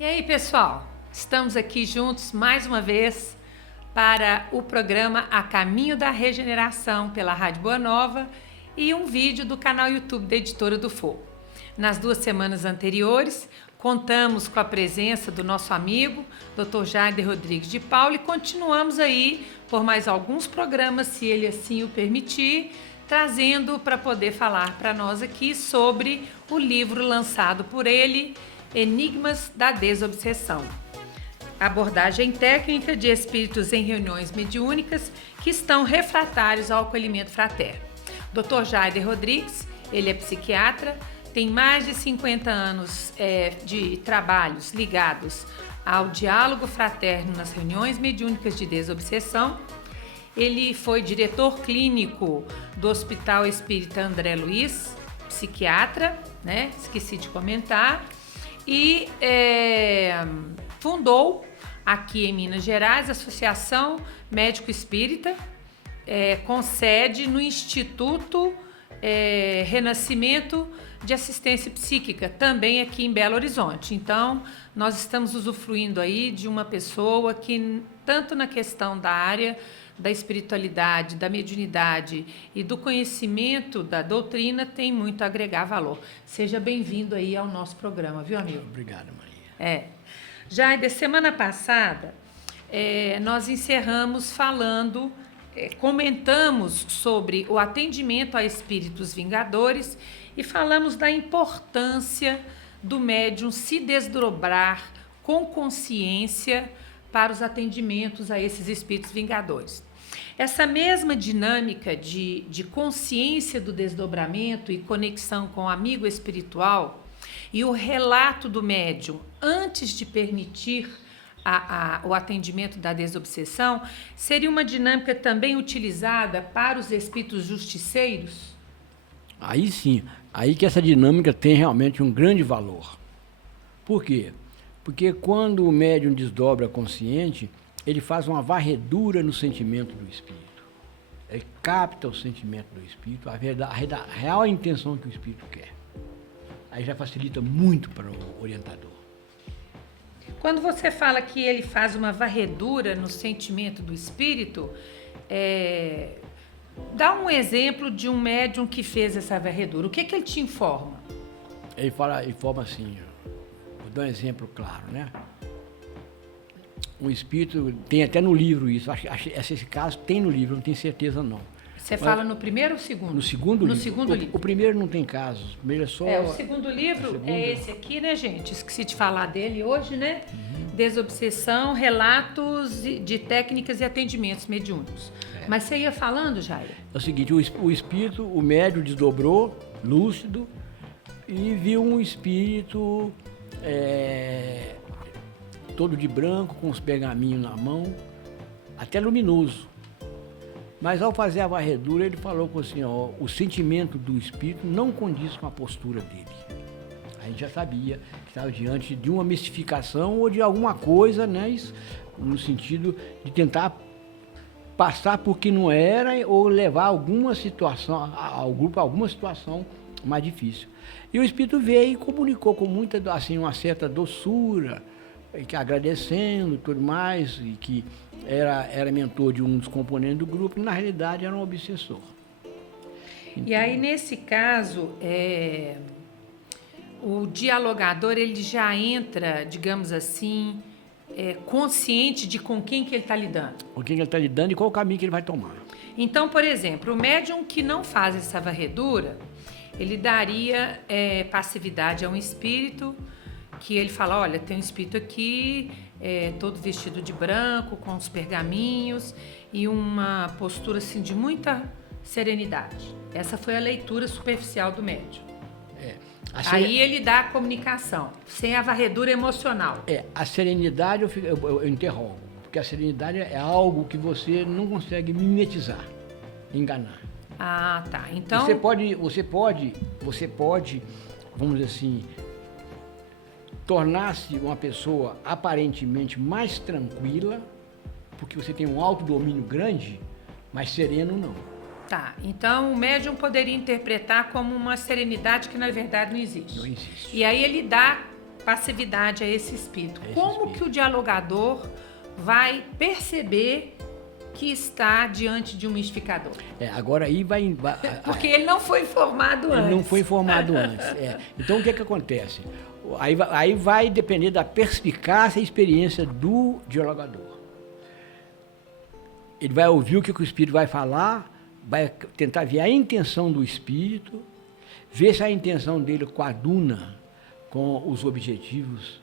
E aí, pessoal? Estamos aqui juntos mais uma vez para o programa A Caminho da Regeneração pela Rádio Boa Nova e um vídeo do canal YouTube da Editora do Fogo. Nas 2 semanas anteriores, contamos com a presença do nosso amigo, Dr. Jader Rodrigues de Paula, e continuamos aí por mais alguns programas, se ele assim o permitir, trazendo para poder falar para nós aqui sobre o livro lançado por ele, Enigmas da Desobsessão. Abordagem técnica de espíritos em reuniões mediúnicas que estão refratários ao acolhimento fraterno. Dr. Jader Rodrigues, ele é psiquiatra, tem mais de 50 anos de trabalhos ligados ao diálogo fraterno nas reuniões mediúnicas de desobsessão. Ele foi diretor clínico do Hospital Espírita André Luiz, psiquiatra, né? Esqueci de comentar. E fundou aqui em Minas Gerais a Associação Médico Espírita, com sede no Instituto Renascimento de Assistência Psíquica, também aqui em Belo Horizonte. Então, nós estamos usufruindo aí de uma pessoa que, tanto na questão da área da espiritualidade, da mediunidade e do conhecimento da doutrina, tem muito a agregar valor. Seja bem-vindo aí ao nosso programa, viu, amigo? Obrigado, Maria. Já da semana passada, nós encerramos falando, comentamos sobre o atendimento a espíritos vingadores e falamos da importância do médium se desdobrar com consciência para os atendimentos a esses espíritos vingadores. Essa mesma dinâmica de consciência do desdobramento e conexão com o amigo espiritual e o relato do médium antes de permitir o atendimento da desobsessão seria uma dinâmica também utilizada para os espíritos justiceiros? Aí sim, aí que essa dinâmica tem realmente um grande valor. Por quê? Porque quando o médium desdobra consciente, ele faz uma varredura no sentimento do espírito. Ele capta o sentimento do espírito, a real intenção que o espírito quer. Aí já facilita muito para o orientador. Quando você fala que ele faz uma varredura no sentimento do espírito, dá um exemplo de um médium que fez essa varredura. O que ele te informa? Ele informa assim, vou dar um exemplo claro, né? Um espírito, tem até no livro isso, esse caso tem no livro, não tenho certeza não. Você fala no primeiro ou segundo? No segundo livro. No segundo livro. O primeiro não tem casos, o primeiro é só... O segundo livro é esse aqui, né, gente? Esqueci de falar dele hoje, né? Desobsessão, relatos de técnicas e atendimentos mediúnicos. Mas você ia falando, Jair? É o seguinte, o espírito, o médium desdobrou, lúcido, e viu um espírito todo de branco, com os pergaminhos na mão, até luminoso. Mas ao fazer a varredura, ele falou assim, o sentimento do espírito não condiz com a postura dele. A gente já sabia que estava diante de uma mistificação ou de alguma coisa, né, no sentido de tentar passar por que não era ou levar alguma situação, ao grupo a alguma situação mais difícil. E o espírito veio e comunicou com muita, assim, uma certa doçura, que agradecendo e tudo mais, e que era mentor de um dos componentes do grupo, e na realidade era um obsessor. Então, e aí, nesse caso, o dialogador ele já entra, digamos assim, consciente de com quem que ele está lidando. Com quem ele está lidando e qual o caminho que ele vai tomar. Então, por exemplo, o médium que não faz essa varredura, ele daria passividade a um espírito que ele fala, olha, tem um espírito aqui, todo vestido de branco, com os pergaminhos e uma postura assim de muita serenidade. Essa foi a leitura superficial do médium. Aí ele dá a comunicação, sem a varredura emocional. A serenidade eu interrogo, porque a serenidade é algo que você não consegue mimetizar, enganar. Ah, tá. Então... Você pode, vamos dizer assim, tornar-se uma pessoa aparentemente mais tranquila, porque você tem um autodomínio grande, mas sereno não. Tá, então o médium poderia interpretar como uma serenidade que na verdade não existe. Não existe. E aí ele dá passividade a esse espírito. A esse Como espírito. que o dialogador vai perceber que está diante de um mistificador? Agora aí vai Porque ele não foi informado antes. ele não foi informado antes. Então o que acontece? Aí vai depender da perspicácia e experiência do dialogador. Ele vai ouvir o que o espírito vai falar, vai tentar ver a intenção do espírito, ver se a intenção dele coaduna com os objetivos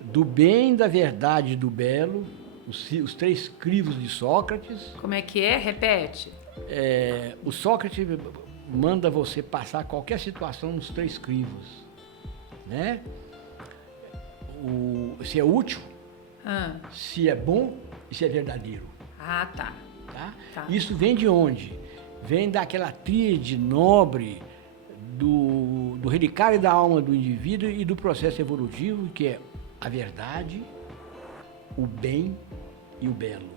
do bem, da verdade e do belo, os 3 crivos de Sócrates. Como é que é? Repete. O Sócrates manda você passar qualquer situação nos 3 crivos, né? Se é útil, se é bom e se é verdadeiro. Ah, tá. Tá? Isso vem de onde? Vem daquela tríade nobre do relicário da alma do indivíduo e do processo evolutivo, que é a verdade, o bem e o belo.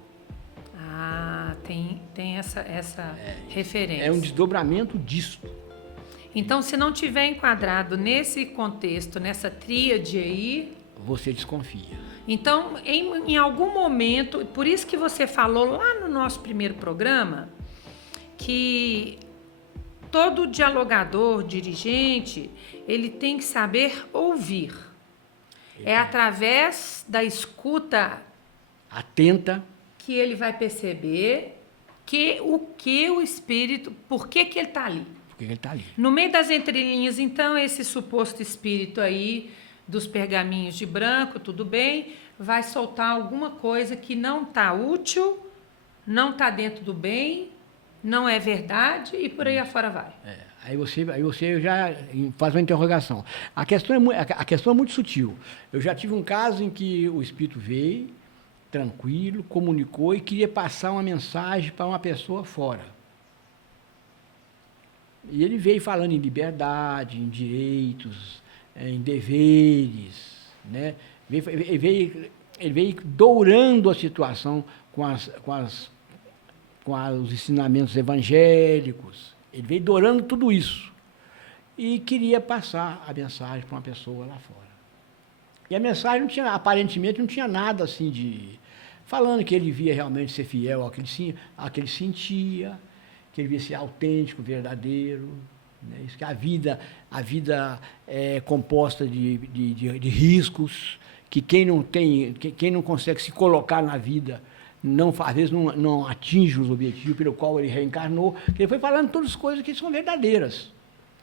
Ah, tem essa referência. É um desdobramento disso. Então, se não tiver enquadrado nesse contexto, nessa tríade aí... Você desconfia. Então, em algum momento, por isso que você falou lá no nosso primeiro programa, que todo dialogador, dirigente, ele tem que saber ouvir. É através da escuta atenta que ele vai perceber que o espírito, por que ele está ali. Por que ele está ali. No meio das entrelinhas, então, esse suposto espírito aí dos pergaminhos de branco, tudo bem, vai soltar alguma coisa que não está útil, não está dentro do bem, não é verdade e por aí afora vai. Aí você já faz uma interrogação. A questão é muito sutil. Eu já tive um caso em que o espírito veio, tranquilo, comunicou e queria passar uma mensagem para uma pessoa fora. E ele veio falando em liberdade, em direitos, em deveres, né? Ele veio dourando a situação com os ensinamentos evangélicos. Ele veio dourando tudo isso e queria passar a mensagem para uma pessoa lá fora. E a mensagem aparentemente não tinha nada assim de... Falando que ele via realmente ser fiel ao que ele sentia, que ele via ser autêntico, verdadeiro, né? Isso que a vida é composta de riscos, que quem não consegue se colocar na vida, às vezes não atinge os objetivos pelo qual ele reencarnou. Ele foi falando todas as coisas que são verdadeiras.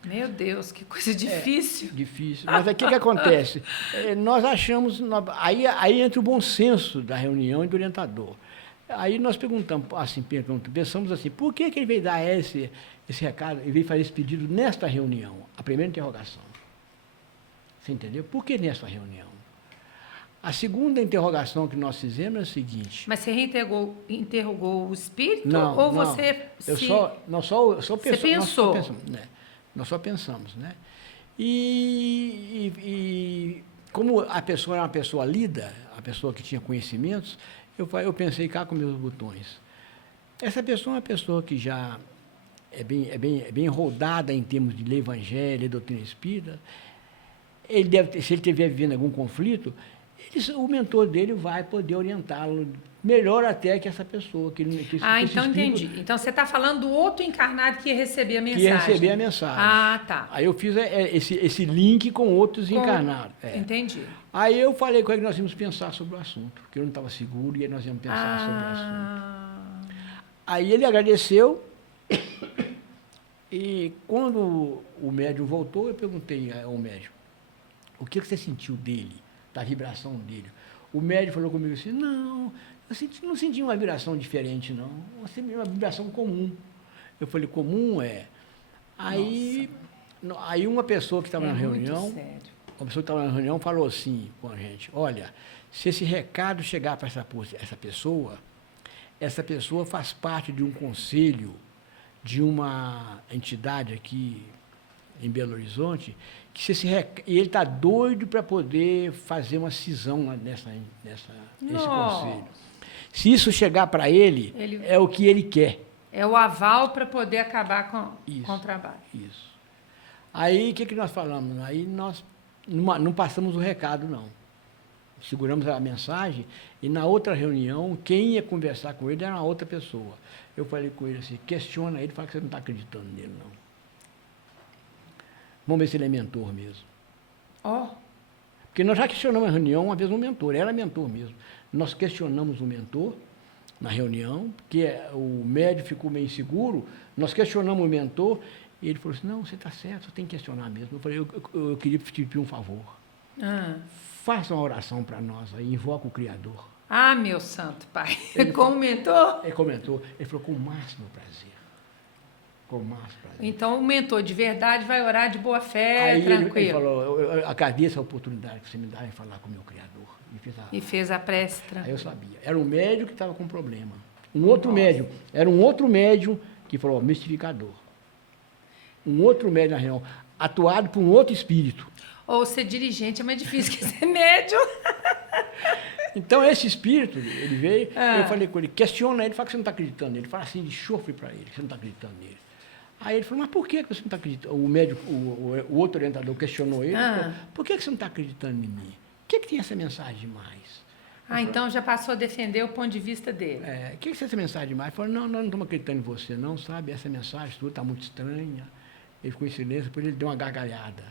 Meu Deus, que coisa difícil. Difícil. Mas o que acontece? Nós achamos... Aí entra o bom senso da reunião e do orientador. Aí nós pensamos assim, por que ele veio dar esse recado, ele veio fazer esse pedido nesta reunião, a primeira interrogação? Você entendeu? Por que nesta reunião? A segunda interrogação que nós fizemos é a seguinte... Mas você interrogou o espírito? Não, ou não. você... Você pensou? Nós só pensamos, né? E como a pessoa era uma pessoa lida, a pessoa que tinha conhecimentos, eu pensei cá com meus botões. Essa pessoa é uma pessoa que já é bem rodada em termos de ler evangelho, doutrina espírita. Se ele estiver vivendo algum conflito, o mentor dele vai poder orientá-lo melhor até que essa pessoa. Então entendi. Então você está falando do outro encarnado que ia receber a mensagem. Que ia receber a mensagem. Ah, tá. Aí eu fiz esse link com outros encarnados. Entendi. Aí eu falei com ele que nós íamos pensar sobre o assunto, porque eu não estava seguro e aí nós íamos pensar sobre o assunto. Aí ele agradeceu e quando o médium voltou, eu perguntei ao médium, o que você sentiu dele, da vibração dele? O médium falou comigo assim, não, eu não senti uma vibração diferente, não. Eu senti uma vibração comum. Eu falei, comum é? Aí uma pessoa que estava na reunião, uma pessoa que estava na reunião falou assim com a gente, olha, se esse recado chegar para essa pessoa faz parte de um conselho de uma entidade aqui em Belo Horizonte, e ele está doido para poder fazer uma cisão nesse conselho. Se isso chegar para ele, é o que ele quer. É o aval para poder acabar com o trabalho. Isso. Aí, o que nós falamos? Aí nós não passamos o recado, não. Seguramos a mensagem e na outra reunião, quem ia conversar com ele era uma outra pessoa. Eu falei com ele assim, questiona ele, fala que você não está acreditando nele, não. Vamos ver se ele é mentor mesmo. Ó. Porque nós já questionamos na reunião uma vez um mentor, era mentor mesmo. Nós questionamos o mentor na reunião, porque o médium ficou meio inseguro, nós questionamos o mentor, e ele falou assim, não, você está certo, você tem que questionar mesmo. Eu falei, eu queria te pedir um favor. Faça uma oração para nós aí, invoca o Criador. Ah, meu santo pai. Ele comentou? Ele comentou, ele falou, com o máximo prazer. Com o máximo prazer. Então, o mentor de verdade vai orar de boa fé, aí tranquilo. Ele falou, eu agradeço a oportunidade que você me dá de falar com o meu Criador. E fez a prece tranquila. Aí eu sabia. Era um médium que estava com problema. Um outro médium. Era um outro médium que falou, mistificador. Um outro médium na reunião, atuado por um outro espírito. Ou ser dirigente é mais difícil que ser médium. Então, esse espírito, ele veio, eu falei com ele, questiona ele, fala que você não está acreditando nele. Fala assim, de chofre para ele, que você não está acreditando nele. Aí ele falou, mas por que você não está acreditando? O médico, o outro orientador questionou ele, falou, por que você não está acreditando em mim? O que tem essa mensagem demais? Então já passou a defender o ponto de vista dele. O que é essa mensagem demais? Ele falou, não, nós não estamos acreditando em você, não, sabe? Essa mensagem sua está muito estranha. Ele ficou em silêncio, depois ele deu uma gargalhada.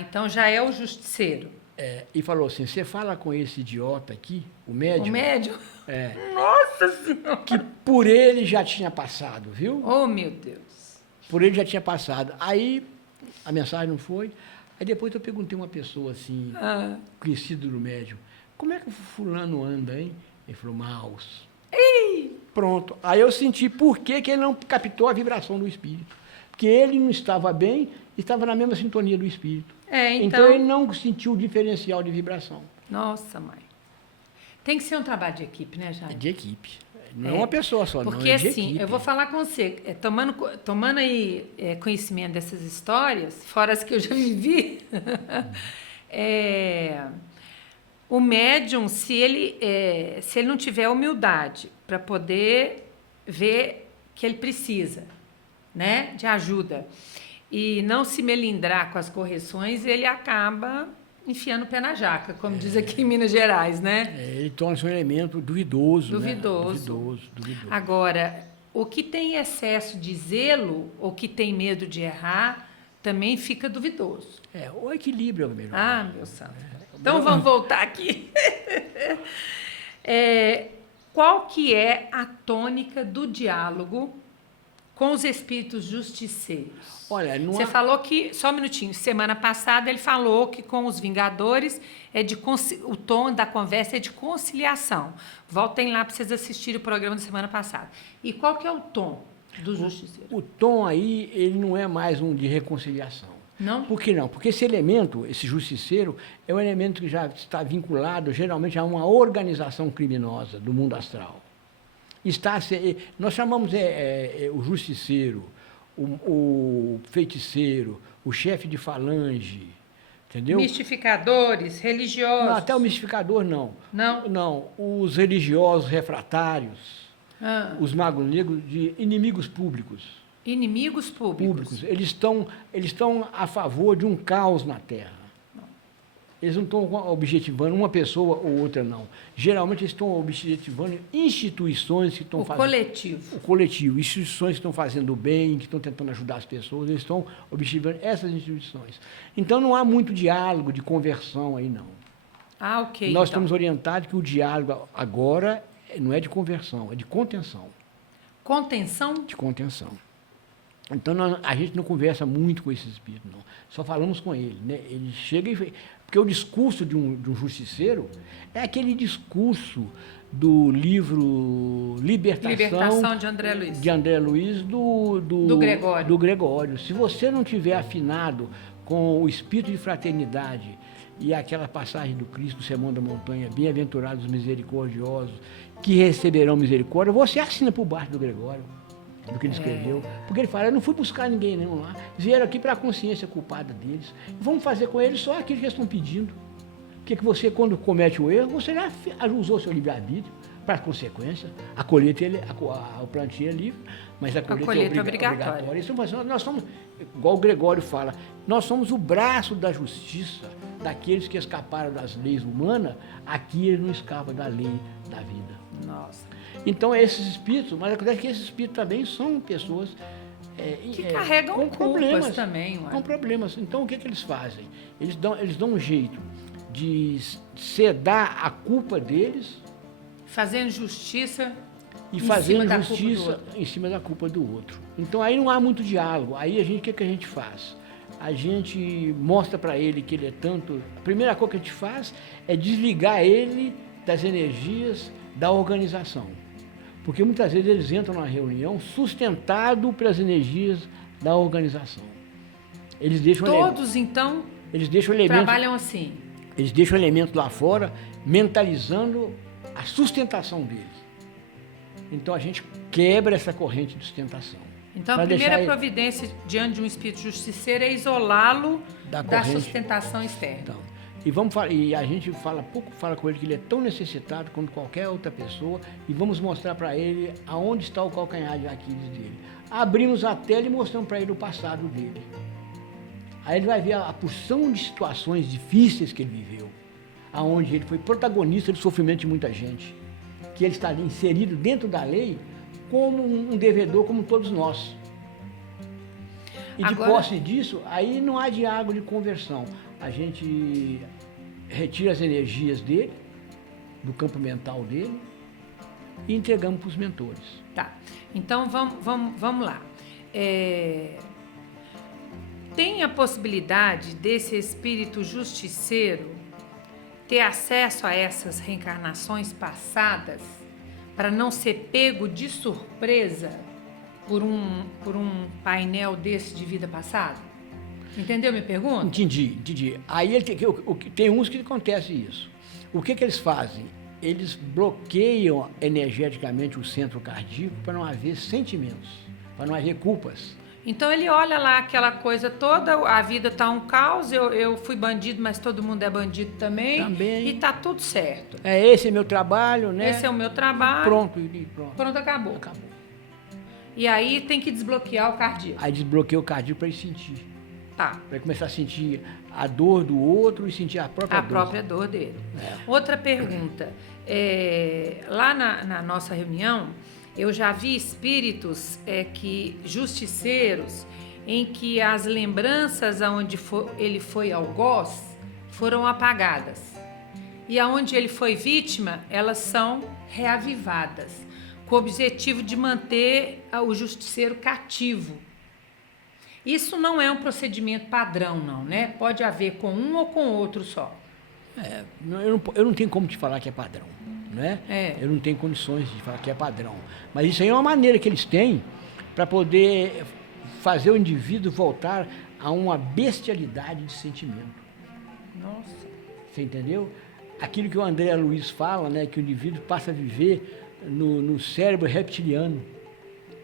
Então já é o justiceiro. E falou assim, você fala com esse idiota aqui, o médium? O médium? Nossa Senhora! Que por ele já tinha passado, viu? Oh, meu Deus! Por ele já tinha passado. Aí, a mensagem não foi. Aí depois eu perguntei a uma pessoa assim, conhecido do médium, como é que o fulano anda, hein? Ele falou, maus. Pronto. Aí eu senti por que ele não captou a vibração do espírito. Porque ele não estava bem, estava na mesma sintonia do espírito. Então ele não sentiu o diferencial de vibração. Nossa, mãe. Tem que ser um trabalho de equipe, né, Jair? É de equipe. Não é uma pessoa só, não. Porque assim, eu vou falar com você, tomando aí conhecimento dessas histórias, fora as que eu já vivi, o médium, se ele não tiver humildade para poder ver que ele precisa, né, de ajuda, e não se melindrar com as correções, ele acaba enfiando o pé na jaca, como diz aqui em Minas Gerais, né? Ele torna-se um elemento duvidoso. Duvidoso. Agora, o que tem excesso de zelo, ou que tem medo de errar, também fica duvidoso. O equilíbrio é o melhor. Ah, meu santo. Então, vamos voltar aqui. Qual que é a tônica do diálogo com os espíritos justiceiros? Olha, você falou que, só um minutinho, semana passada ele falou que com os Vingadores o tom da conversa é de conciliação. Voltem lá para vocês assistirem o programa da semana passada. E qual que é o tom do justiceiro? O tom aí, ele não é mais um de reconciliação. Não? Por que não? Porque esse elemento, esse justiceiro, é um elemento que já está vinculado geralmente a uma organização criminosa do mundo astral. Nós chamamos o justiceiro, o feiticeiro, o chefe de falange, entendeu? Mistificadores, religiosos. Não, até o mistificador não. Não? Não, os religiosos refratários, os magos negros, de inimigos públicos. Inimigos públicos. Eles estão a favor de um caos na Terra. Eles não estão objetivando uma pessoa ou outra, não. Geralmente eles estão objetivando instituições que estão fazendo... O coletivo. Instituições que estão fazendo o bem, que estão tentando ajudar as pessoas, eles estão objetivando essas instituições. Então não há muito diálogo de conversão aí, não. Ok. Nós estamos orientados que o diálogo agora não é de conversão, é de contenção. Contenção? De contenção. Então a gente não conversa muito com esse espírito, não. Só falamos com ele, né? Ele chega e... Porque o discurso de um justiceiro é aquele discurso do livro Libertação de André Luiz. De André Luiz, do Gregório. Se você não tiver afinado com o espírito de fraternidade e aquela passagem do Cristo, o Sermão da Montanha, bem-aventurados os misericordiosos, que receberão misericórdia, você assina por baixo do Gregório, do que ele escreveu. Porque ele fala, eu não fui buscar ninguém nenhum lá, vieram aqui para a consciência culpada deles. Vamos fazer com eles só aquilo que eles estão pedindo. Porque que você, quando comete o erro, você já usou seu livre-arbítrio. para a consequência. A colheita, o plantio é livre, mas a colheita é obrigatória. Isso, nós somos, igual o Gregório fala, nós somos o braço da justiça daqueles que escaparam das leis humanas, aqui ele não escapa da lei da vida. Nossa. Então, esses espíritos, mas acontece que esses espíritos também são pessoas que carregam com problemas também. Com problemas. Então, o que eles fazem? Eles dão um jeito de sedar a culpa deles. Fazendo justiça e fazendo justiça em cima da culpa do outro. Então, aí não há muito diálogo. Aí, o que a gente faz? A gente mostra para ele que ele é tanto... A primeira coisa que a gente faz é desligar ele das energias da organização. Porque muitas vezes eles entram na reunião sustentado pelas energias da organização. Eles deixam todos, então, eles deixam elementos, trabalham assim? Eles deixam elementos lá fora, mentalizando a sustentação deles. Então a gente quebra essa corrente de sustentação. Então a primeira providência diante de um espírito justiceiro é isolá-lo da sustentação externa. Então, e a gente fala com ele que ele é tão necessitado quanto qualquer outra pessoa, e vamos mostrar para ele aonde está o calcanhar de Aquiles dele. Abrimos a tela e mostramos para ele o passado dele. Aí ele vai ver a porção de situações difíceis que ele viveu, aonde ele foi protagonista do sofrimento de muita gente, que ele está ali inserido dentro da lei como um devedor, como todos nós. E de posse disso, aí não há diálogo de conversão. A gente retira as energias dele, do campo mental dele, e entregamos para os mentores. Tá. Então, vamos lá. Tem a possibilidade desse espírito justiceiro ter acesso a essas reencarnações passadas para não ser pego de surpresa por um painel desse de vida passada? Entendeu minha pergunta? Entendi. Aí tem uns que acontece isso. O que eles fazem? Eles bloqueiam energeticamente o centro cardíaco para não haver sentimentos, para não haver culpas. Então ele olha lá aquela coisa toda, a vida está um caos, eu fui bandido, mas todo mundo é bandido também. E está tudo certo. Esse é meu trabalho, né? Esse é o meu trabalho. Pronto, acabou. E aí tem que desbloquear o cardíaco. Aí desbloqueia o cardíaco para ele sentir. Tá. Vai começar a sentir a dor do outro e sentir a própria dor dele. Outra pergunta. Lá na nossa reunião, eu já vi espíritos justiceiros em que as lembranças aonde ele foi algoz foram apagadas. E aonde ele foi vítima, elas são reavivadas, com o objetivo de manter o justiceiro cativo. Isso não é um procedimento padrão, não, né? Pode haver com um ou com outro só. Eu não tenho como te falar que é padrão, né? Eu não tenho condições de falar que é padrão. Mas isso aí é uma maneira que eles têm para poder fazer o indivíduo voltar a uma bestialidade de sentimento. Nossa. Você entendeu? Aquilo que o André Luiz fala, né? Que o indivíduo passa a viver no cérebro reptiliano,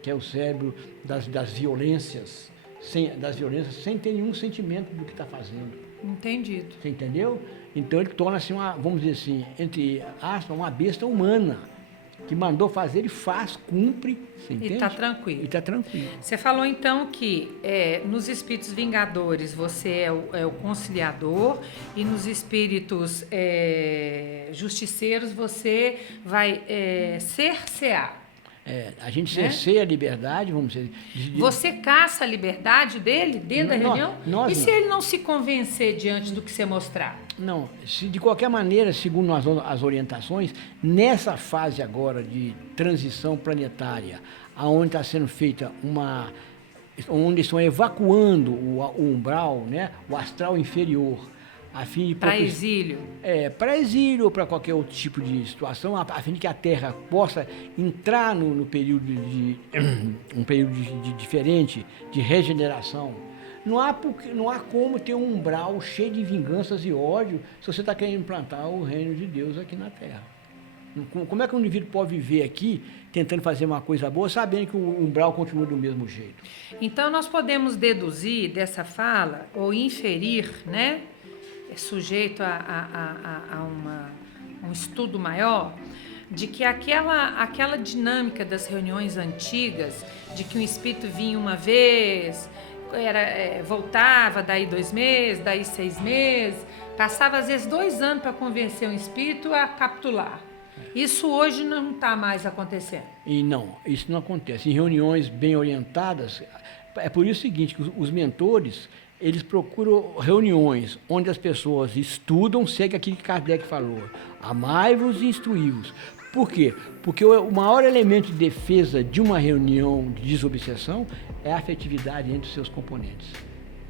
que é o cérebro das violências, sem ter nenhum sentimento do que está fazendo. Entendido. Você entendeu? Então ele torna-se vamos dizer assim, entre aspas, uma besta humana, que mandou fazer, ele faz, cumpre, você entende? E está tranquilo. E está tranquilo. Você falou então que nos espíritos vingadores você é o conciliador e nos espíritos justiceiros você vai cercear. A gente cerceia a liberdade, vamos dizer... Você caça a liberdade dele dentro da reunião? E se ele não se convencer diante do que você mostrar? Não, se de qualquer maneira, segundo as orientações, nessa fase agora de transição planetária, onde está sendo feita onde estão evacuando o umbral, né, o astral inferior, para exílio? Para exílio ou para qualquer outro tipo de situação, a fim de que a Terra possa entrar no período um período diferente, de regeneração. Não há como ter um umbral cheio de vinganças e ódio se você está querendo implantar o reino de Deus aqui na Terra. Como é que um indivíduo pode viver aqui tentando fazer uma coisa boa, sabendo que o umbral continua do mesmo jeito? Então, nós podemos deduzir dessa fala, ou inferir, né? Sujeito a um estudo maior, de que aquela dinâmica das reuniões antigas, de que um espírito vinha uma vez, voltava, daí 2 meses, daí 6 meses, passava às vezes 2 anos para convencer um espírito a capitular. Isso hoje não está mais acontecendo. E não, isso não acontece. Em reuniões bem orientadas, é por isso o seguinte, que os mentores, eles procuram reuniões onde as pessoas estudam, segue aquilo que Kardec falou, amai-vos e instruí-vos. Por quê? Porque o maior elemento de defesa de uma reunião de desobsessão é a afetividade entre os seus componentes,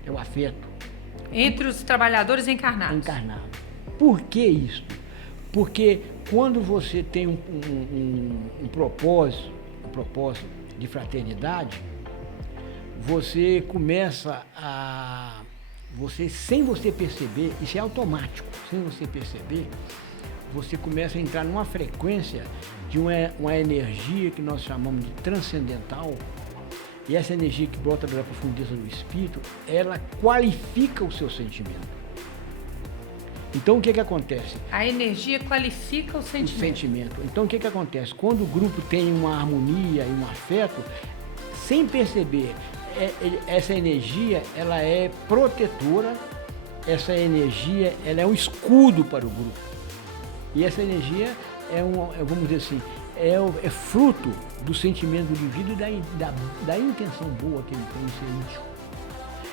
é o afeto. Entre os trabalhadores encarnados. Encarnados. Por que isso? Porque quando você tem um propósito de fraternidade, você começa sem você perceber, isso é automático, sem você perceber, você começa a entrar numa frequência de uma energia que nós chamamos de transcendental, e essa energia que brota da profundeza do espírito, ela qualifica o seu sentimento. Então, o que acontece? A energia qualifica o sentimento. Então, o que acontece? Quando o grupo tem uma harmonia e um afeto, sem perceber, essa energia, ela é protetora, essa energia, ela é um escudo para o grupo. E essa energia vamos dizer assim, é fruto do sentimento do indivíduo e da intenção boa que ele tem em ser útil.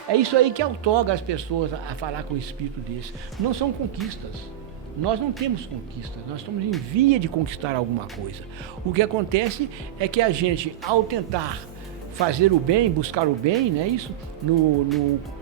É isso aí que outorga as pessoas a falar com um espírito desse. Não são conquistas. Nós não temos conquistas, nós estamos em via de conquistar alguma coisa. O que acontece é que a gente, ao tentar fazer o bem, buscar o bem, né, isso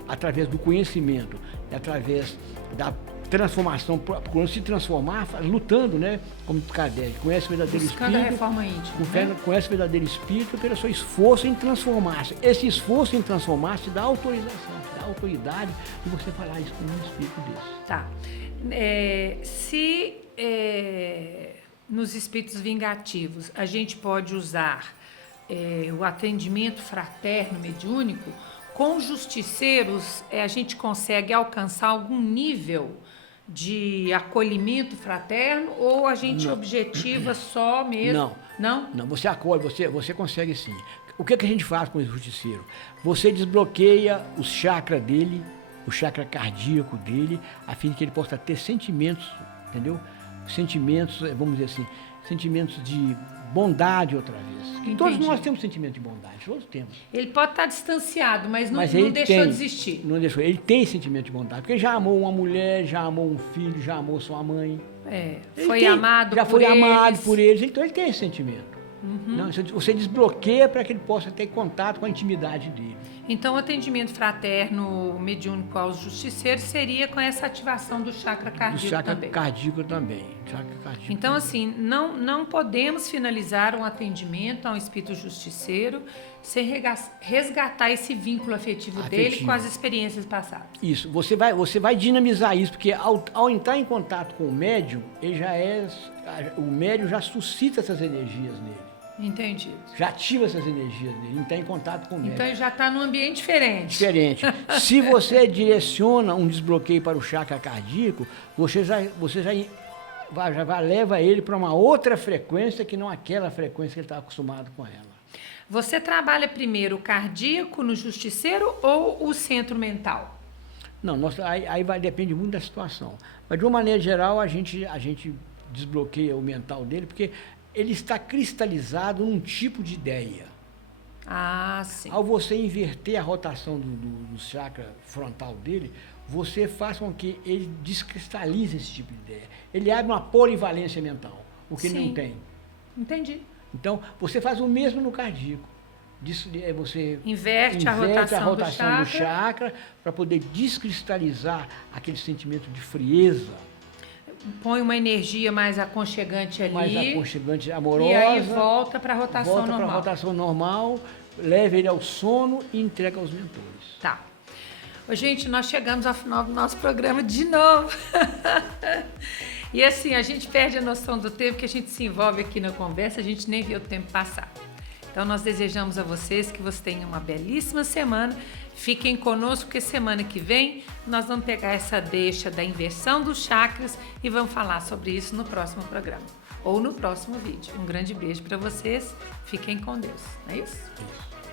através do conhecimento, através da transformação, procurando se transformar, lutando, né, como Kardec, conhece o verdadeiro buscando espírito, a reforma íntima, conhece o verdadeiro espírito pelo seu esforço em transformar-se. Esse esforço em transformar-se dá autorização, dá autoridade de você falar isso com um espírito desse. Tá. Nos espíritos vingativos a gente pode usar o atendimento fraterno mediúnico, com justiceiros a gente consegue alcançar algum nível de acolhimento fraterno, ou a gente objetiva só mesmo? Não, você acolhe, você consegue sim. O que a gente faz com o justiceiro? Você desbloqueia o chakra dele, o chakra cardíaco dele, a fim de que ele possa ter sentimentos, entendeu? Sentimentos, vamos dizer assim, sentimentos de bondade outra vez. Todos nós temos sentimento de bondade, todos temos. Ele pode estar distanciado, mas não deixou de existir. Não deixou, ele tem sentimento de bondade, porque já amou uma mulher, já amou um filho, já amou sua mãe. Já foi amado por eles, então ele tem esse sentimento. Não, você desbloqueia para que ele possa ter contato com a intimidade dele. Então, o atendimento fraterno mediúnico aos justiceiros seria com essa ativação do chakra cardíaco também. Do chakra cardíaco também. Então, assim, não podemos finalizar um atendimento a um espírito justiceiro sem resgatar esse vínculo afetivo dele com as experiências passadas. Isso, você vai dinamizar isso, porque ao entrar em contato com o médium, o médium já suscita essas energias nele. Entendido. Já ativa essas energias dele, não está em contato com o médium. Então ele já está num ambiente diferente. Se você direciona um desbloqueio para o chakra cardíaco, você já leva ele para uma outra frequência que não aquela frequência que ele está acostumado com ela. Você trabalha primeiro o cardíaco no justiceiro ou o centro mental? Não, depende muito da situação. Mas de uma maneira geral, a gente desbloqueia o mental dele, porque ele está cristalizado num tipo de ideia. Ah, sim. Ao você inverter a rotação do chakra frontal dele, você faz com que ele descristalize esse tipo de ideia. Ele abre uma polivalência mental, o que ele não tem. Entendi. Então, você faz o mesmo no cardíaco. Você inverte a rotação do chakra para poder descristalizar aquele sentimento de frieza. Põe uma energia mais aconchegante ali. Mais aconchegante, amorosa. E aí volta para a rotação normal. Volta para a rotação normal, leva ele ao sono e entrega aos mentores. Tá. Gente, nós chegamos ao final do nosso programa de novo. E assim, a gente perde a noção do tempo, que a gente se envolve aqui na conversa, a gente nem vê o tempo passar. Então, nós desejamos a vocês que vocês tenham uma belíssima semana. Fiquem conosco, porque semana que vem nós vamos pegar essa deixa da inversão dos chakras e vamos falar sobre isso no próximo programa. ou no próximo vídeo. Um grande beijo para vocês. Fiquem com Deus. Não é isso? Isso.